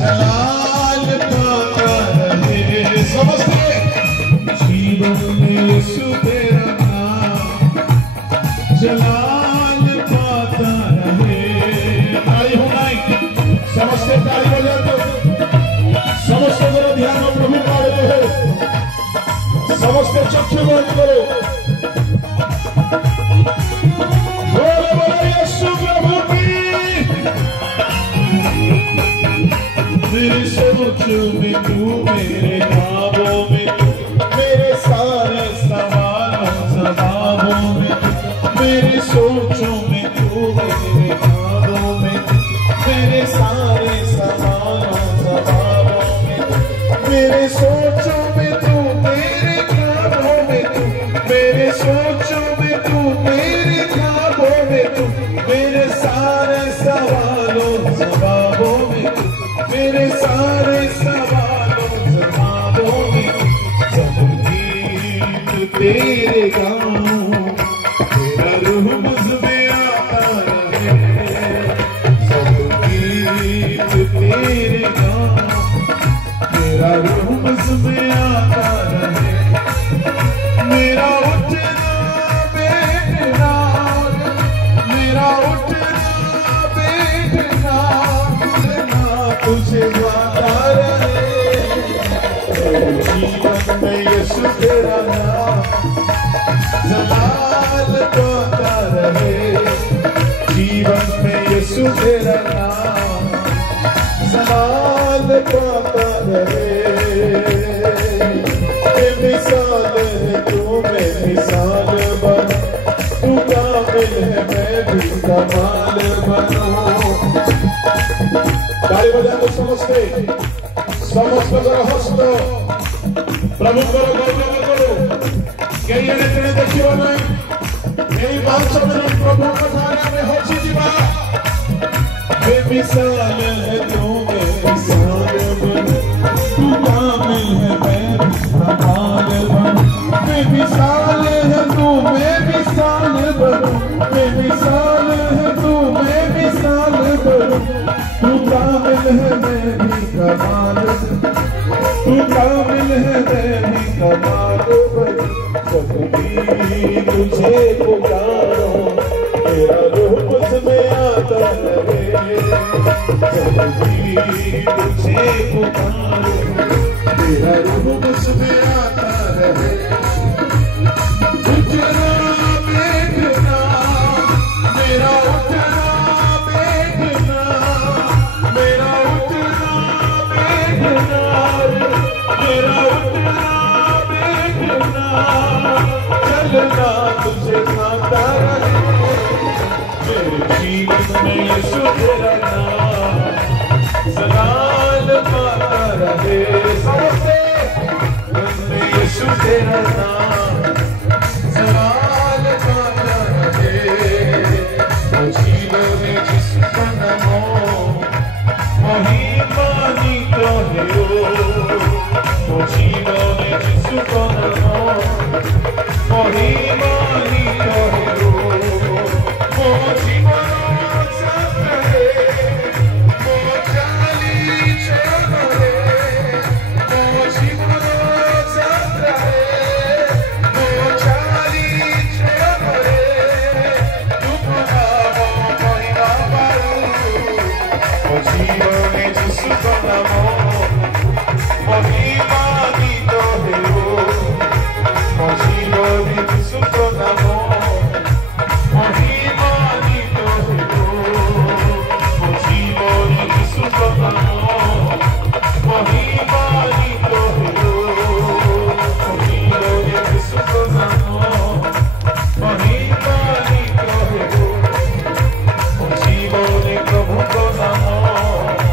जलाल पाता रहे। समझते जीवन में यीशु तेरा नाम जलाल पाता रहे। ताली हो नहीं समझते ताली बजा दो। समझते जरा ध्यान में प्रभु पाए तो है। समझते चक्षु बंद करो। बोले बोले यीशु प्रभु की। मेरी सोचों में तू मेरे ख्वाबों में तू मेरे सारे सवालों जवाबों में तू मेरी सोचों में तू मेरे ख्वाबों में तू मेरे सारे सवालों जवाबों में तू मेरे सोचों में तू मेरे ख्वाबों में तू मेरे सोचों में तू मेरे ख्वाबों में तू मेरे सारे सवालों जवाबों में तू मेरे सारे सवालों जवाबों में सब गीत तेरे गाऊं तेरा रूह मुझ में आता रहे। सब गीत तेरे गाऊं तेरा रूह मुझ में आता रहे। मेरा उठना बैठना मेरा उठना बैठना तुझे गाता रहे। जीवन में यीशु तेरा नाम जलाल पाता रहे। जीवन में यीशु तेरा नाम जलाल पाता रहे। बेमिसाल है तू बेमिसाल बन तू कामिल है मैं भी कमाल बनूं। ताली बजा दो। समझते समस्त जरा हस्त प्रभु करो गौरव करो। कई ने देखियो नहीं मेरी बात सुनो प्रभु कथारा में होची जीवा। बेमिसाल है तू बेमिसाल बन तू कामिल है मैं कमाल बन। बेमिसाल है तू बेमिसाल बन बेमिसाल है तू बेमिसाल बन तू कामिल है मैं भी कमाल तू कामिल है मैं भी कमाल बन। जब भी तुझे पुकारो तेरा रूह मुझ में आता रहे। जब भी तुझे पुकारो तेरा रूह मुझ में आता रहे। उठना बैठना मेरा उठना बैठना मेरा उठना बैठना मेरा उठना बैठना चलना तुझे खाता रहे। मेरे जीवन में यीशु तेरा नाम जलाल पाता रहे। समझते मन में यीशु तेरा नाम जलाल पाता रहे। जीवन में जिसका नाम वही पानी तो है वो जीवन में जिसका नाम वही पानी तो है वो जीवन चले वो चाली चले वो जीवन चले वो चाली चले तुम नामो महिमा पारू। वो जीवन में जिसका नाम वही पानी तो है वो जीवन में जिसका नाम वही पानी तो है वो जीवन में जिसका नाम वही पानी तो है वो जीवन में जिसका नाम वही पानी तो है वो जीवन में प्रभु का नाम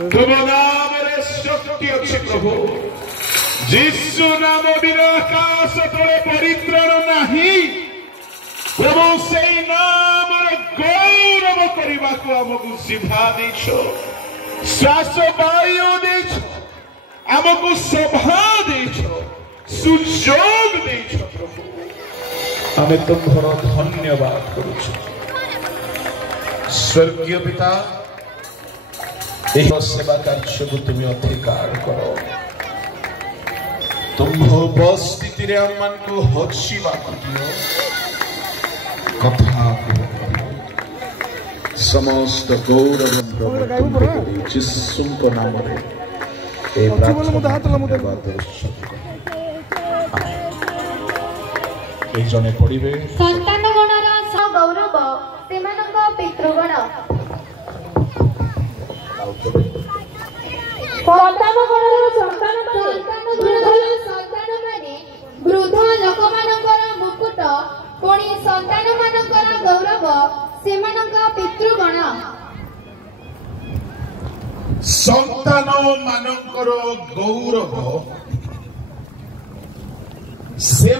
तुम नाम शक्ति अच्छे प्रभु जीशु नाम बिना आकाश तले परित्राण नहीं प्रभु से नाम गौरव करने को आमको जिह्वा देछ श्वास वायु देछ आमको सभा देछ सुजोग देछ प्रभु आमे तुम्हार धन्यवाद करूँ स्वर्गीय पिता सेवा कार्य को तुम्हें अधिकार करो तुम उपस्थिति को हसिवा दियो कथा समस्त गौरव जीशु नाम जने पड़े संतान गणर गौरव से पितृगण वृद्ध लोक मुकुट पुणी संतान गौरव से पितृगण संतान मानकर गौरव से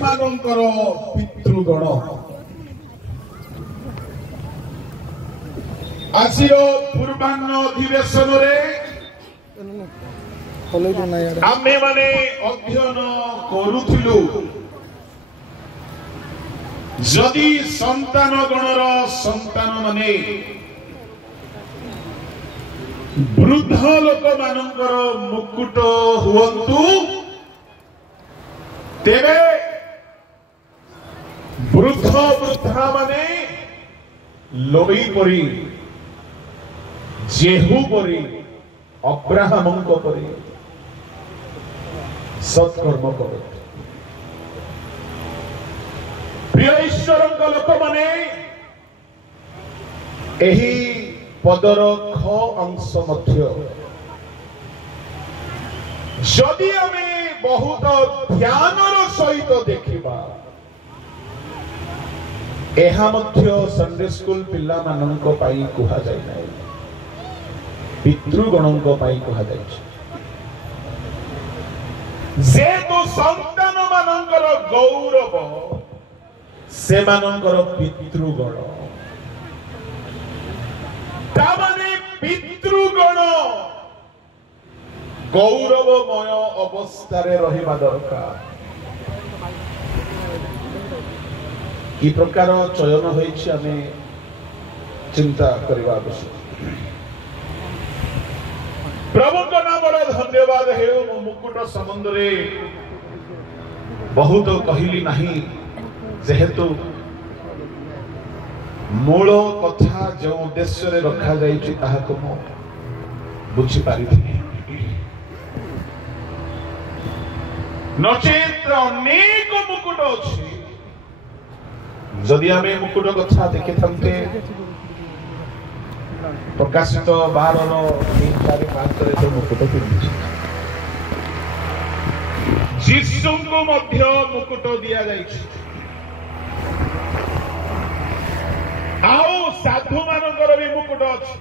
पितृगण आजिर पूर्वाह्न अधिवेशन आमे माने अध्ययन करूथिलु जदि संतान गणर संतान माने वृद्ध लोक मानकर मुकुट हुवंतु तेरे वृद्ध वृद्धा माने लोई परी जेहू परी अब्राहम परी सत्कर्म कर प्रिय ईश्वर लोक माने एही पदर ख अंश मध्य जदि आमे बहुत ध्यानर सहित देखिबा एहा मध्य संडे स्कूल पिला मानक पाई कुहा जाय नै पितृगणक पाई कुहा जाय जे तो संतान मानकर गौरव से मानकर पितृगण तामाने पितृगण गौरवमय अवस्था रे रहिबा दरकार कि प्रकार चयन होइछि आमे चिंता करबा आवश्यक प्रभु का नाम बड़ा धन्यवाद है मुकुट संबंध रे बहुत कहली नहीं जेहेतु मूल कथा जो उद्देश्य रे रखा जाइछि ताहाको मो बुझी पारि नचेत अनेक मुकुट अछि जदि आमे मुकुट कथा देखे थांते प्रकाशित 12 3-4-5 मुकुट जीशु को मध्य मुकुट दिया जाइछि आओ साधु मानकर भी मुकुट अछि